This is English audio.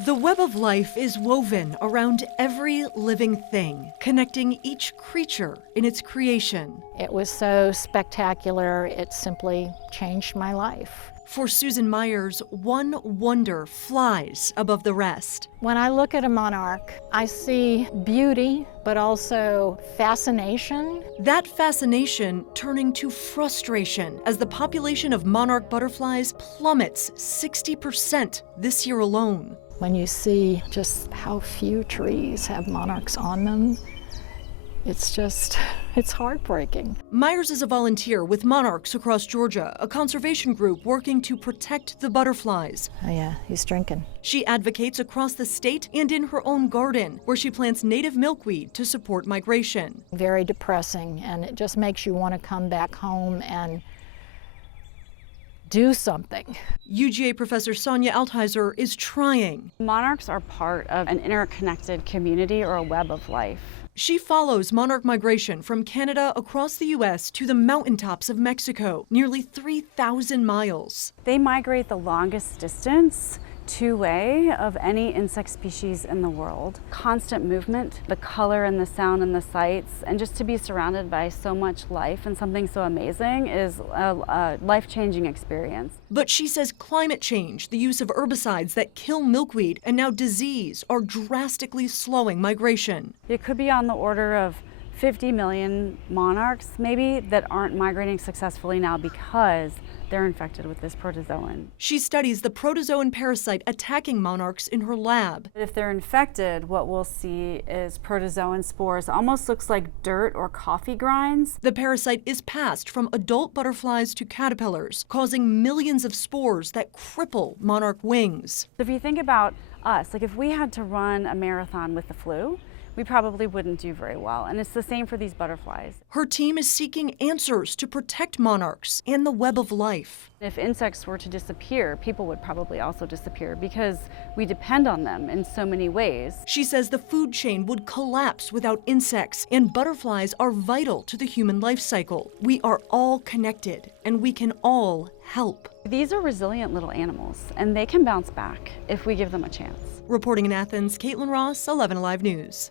The web of life is woven around every living thing, connecting each creature in its creation. It was so spectacular, it simply changed my life. For Susan Myers, one wonder flies above the rest. When I look at a monarch, I see beauty, but also fascination. That fascination turning to frustration as the population of monarch butterflies plummets 60% this year alone. When you see just how few trees have monarchs on them, it's heartbreaking. Myers is a volunteer with Monarchs across Georgia, a conservation group working to protect the butterflies. Oh yeah, he's drinking. She advocates across the state and in her own garden, where she plants native milkweed to support migration. Very depressing, and it just makes you want to come back home and do something. UGA professor Sonia Altizer is trying. Monarchs are part of an interconnected community or a web of life. She follows monarch migration from Canada across the U.S. to the mountaintops of Mexico, nearly 3,000 miles. They migrate the longest distance two-way of any insect species in the world. Constant movement, the color and the sound and the sights, and just to be surrounded by so much life and something so amazing is a life-changing experience. But she says climate change, the use of herbicides that kill milkweed, and now disease are drastically slowing migration. It could be on the order of 50 million monarchs, maybe, that aren't migrating successfully now because they're infected with this protozoan. She studies the protozoan parasite attacking monarchs in her lab. If they're infected, what we'll see is protozoan spores. Almost looks like dirt or coffee grinds. The parasite is passed from adult butterflies to caterpillars, causing millions of spores that cripple monarch wings. If you think about us, like if we had to run a marathon with the flu, we probably wouldn't do very well. And it's the same for these butterflies. Her team is seeking answers to protect monarchs and the web of life. If insects were to disappear, people would probably also disappear because we depend on them in so many ways. She says the food chain would collapse without insects, and butterflies are vital to the human life cycle. We are all connected, and we can all help. These are resilient little animals, and they can bounce back if we give them a chance. Reporting in Athens, Caitlin Ross, 11 Alive News.